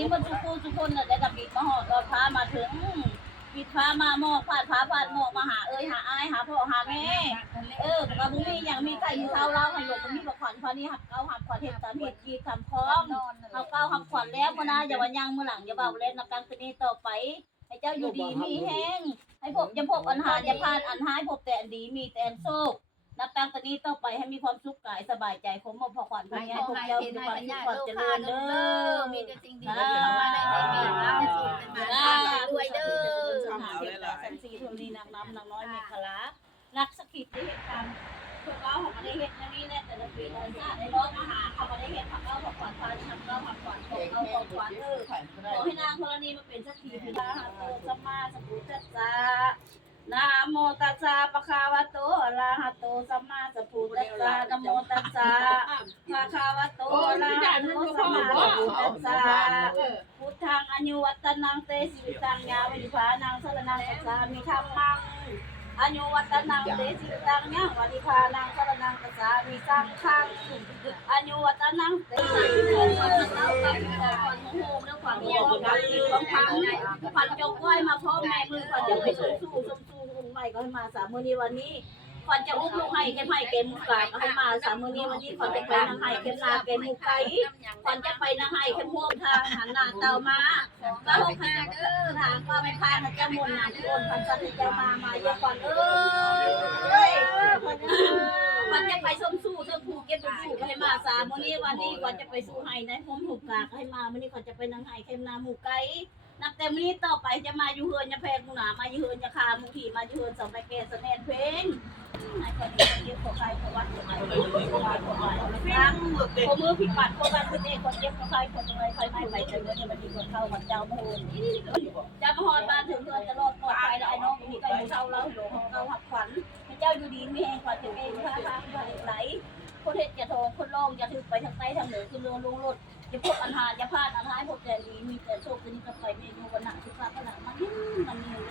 นี้มันทุกคนน่ะได้กับบิดมาหอดรถพามาถึงบิดพามาหมอกพาหมอกมาหาหาอ้ายหาพ่อหาแม่กับบุ้มีอย่างมีไก่มีเท้าเล่าให้หลงมีบักขวัญพอนี้หักเก้าหักขวัญเห็ดตามเห็ดกีทำพร้อมเอาเก้าหักขวัญแล้วก็น่าอย่าวันยังเมื่อหลังอย่าเบาเล่นนับการตัวนี้ต่อไปให้เจ้าอยู่ดีมีแห้งให้พบอย่าพบอันหาอย่าพลาดอันหายพบแต่อันดีมีแต่อันโชคนับตั้งแต่นี้ต่อไปให้มีความสุขกายสบายใจผมมาพอขวัญพญาพวกเจ้ามีความสุขความเจริญเด้อมีแต่สิ่งดีๆเข้ามาในชีวิตนะด้วยเด้อสถานเทศกาลสันสีทุนนี้นักน้ำนักน้อยมีคลานักสกิดได้เหตุการณ์พวกเราของมาได้เหตุนี่แน่แต่ละปีเราชาติได้ร้องอาหารเขามาได้เหตุผักเก้าผักขวัญพานทำเก้าผักขวัญของเอาของขวัญขอให้นางธรณีมาเป็นสักทีพิธาหัตโตสัมมาสัมพุทธัสสะนะโมตัสสะปะคะวะโตอะระหะโตสัมมาสัมพุทธัสสะนะโมตัสสะปะคะวะโตอะระหะโตสัมมาสัมพุทธัสสะพุทธังอนุวัตนังเตสิวิตังยาวิภานังสรณังกัจฉามิธัมมังอนุวัตนังเตสิวิตังยาวิภานังสรณังกัจฉามิสังฆังอนุวัตนังเตสิวิตังยาวิภานังสรณังกัจฉามิสังฆังแล้วความโง่ของพังพันจงก้อยมาพ่อแม่มือพันจะไปสู้ใหม่ก็ให้มา3 มื้อนี้วันนี้ก่อนจะอุ้มลูกให้แค่ให้เกมมุกกาให้มา3 มื้อนี้วันนี้ก่อนจะไปนางให้แค่นาเกมมุกไก่ก่อนจะไปนางให้แค่ห่วงทางหันหน้าเต่ามาก็หกให้ทางก็ไม่พาจะมนต์นางคนพันสัตว์จะมาเยอะก่อนก่อนจะไปส้มสู้เธอผูกเก็บสู้ให้มา3 มื้อนี้วันนี้ก่อนจะไปสู้ให้นะผมถูกกากให้มาวันนี้ก่อนจะไปนางให้แค่นาหมูไก่นับแต่มื้อนี้ต่อไปจะมาอยู่เฮือนจะแพงกูหนามาอยู่เฮือนจะคามุขี่มาอยู่เฮือนสองไปเกศแนนเพลงไอ้คนนี้เก็บขอใครขอวัดขอใครทั้งผมมือผิดปัดคนบ้านคนเองคนเก็บขอใครคนอะไรใครไม่ไปเจอเนี่ยมันดีคนเข้าวัดเจ้าโมนจะมาหอดบ้านถึงเฮือนจะรอดปลอดภัยได้น้องมีใครมูเท่าแล้วหลงเราหักขวัญเจ้าอยู่ดีมีแห่งขวัญถึงเองท่าทางไหลคนเฮ็ดจะโทรคนลองจะถึงไปทางใต้ทางเหนือคือลงรถอย่าพวกอันหาอย่าพลาดอันหายพวกแต่ดีมีแต่โชคดีกับไปเมนูวันหนักสุขภาพวันหนักมันเหนื่อย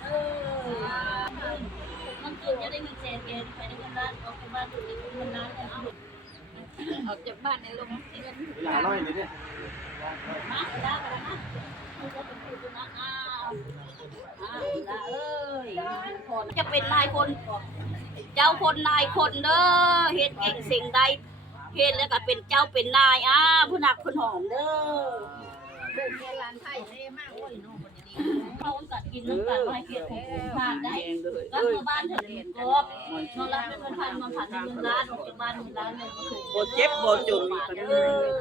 มันเกิดจะได้เงินแสนเกณฑ์ไปได้เงินล้านออกจากบ้านดูได้เงินล้านเลยออกจากบ้านในลงเงินเวลาน้อยนิดเนี่ยมาได้ไปแล้วนะคือจะเป็นผู้นะคนจะเป็นนายคนเจ้าคนนายคนเด้อเฮ็ดเก่งสิ่งใดเฮ็ดแล้วก็เป็นเจ้าเป็นนายผู้หนักคนหอมเด้อลูกเมียหลานไทยเท่มากโอ้ยน้องคนนี้เขากัดกินน้ำกันให้เกียรติบ้านได้ก็คือบ้านเถิดกบนอนรับเป็นพันมาผ่านเงินล้านออกจากบ้าน1 ล้านเลยก็ถูก โบเจ็บโบจน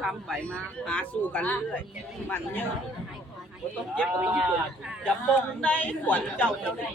คำไปมาหาสู้กันเรื่อยๆมันเยอะโบต้องเจ็บโบต้องจนจะปงได้ขวัญเจ้าจะได้